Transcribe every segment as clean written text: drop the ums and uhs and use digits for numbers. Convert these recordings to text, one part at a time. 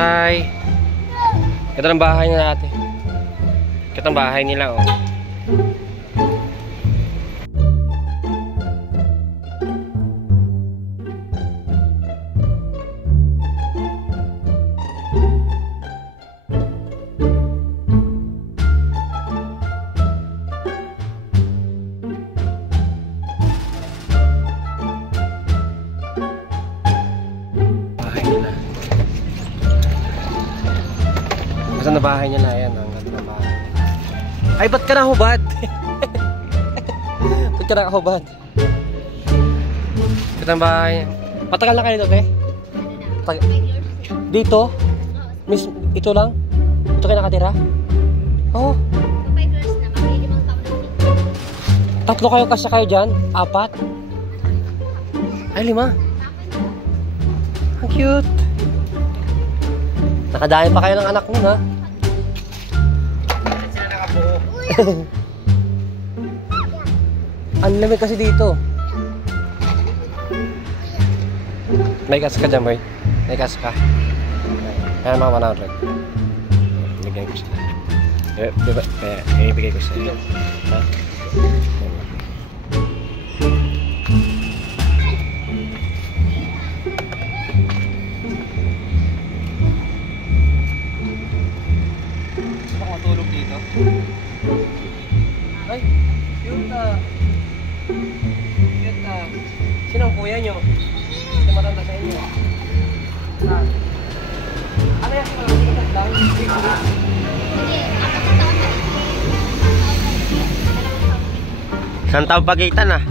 Hi. Ito ang bahay nila ate. Ito ang bahay nila oh. Saan na bahay niya na? Ayan, ang ganda na bahay. Ay, ba't ka nahubad? Ba't ka nakahubad? Ito ang bahay. Matagal na kayo dito, te? Dito? Miss, ito lang? Ito kayo nakatira? Oo. 5 years na, mag-5 taon na. Tatlo kayo kasi kayo dyan? 4? Ay, 5. Ang cute. Nakadami pa kayo ng anak mo, ha? Sila nakabuo. Ang lamig kasi dito. May gas ka dyan, boy. May gas ka. Kaya mga 100. Bigyan ko sila. Kaya ibigay ko sila. Ha? Matulog dito. Ay, cute ah. Cute ah. Sino ang kuya nyo? Sino matanda sa inyo? Ah. Ano yan? Sikat lang? Hindi, 4 taon na. Saan taong pagitan ah?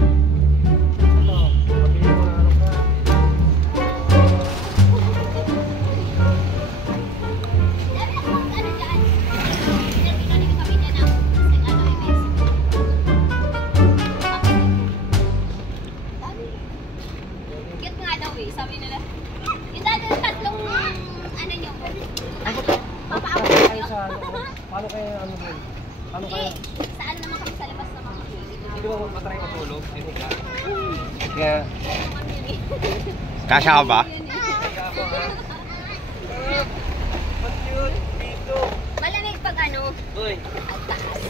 Sabi nila, dati tatlong ano nyo, papaawin nyo. Paano kayo ano doon? Paano kayo? Saan naman kami sa labas na mga Hindi mo matry matulog? Hindi ka? Kaya... Kasya ka ba? Malamig pag ano, Uy! at taas.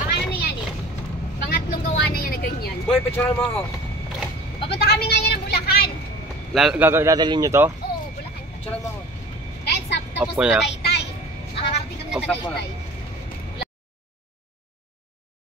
Paano na yan eh? Pangatlong gawa na yan na ganyan. Boy, picturean mo ako. Papunta kami ngayon ng Bulacan. Dadalhin nyo to? Oo, Bulacan. Picturean mo ako. Dahil sa tapos Opo na. Tagaytay. Nakakarating kami ng Opo na. Tagaytay.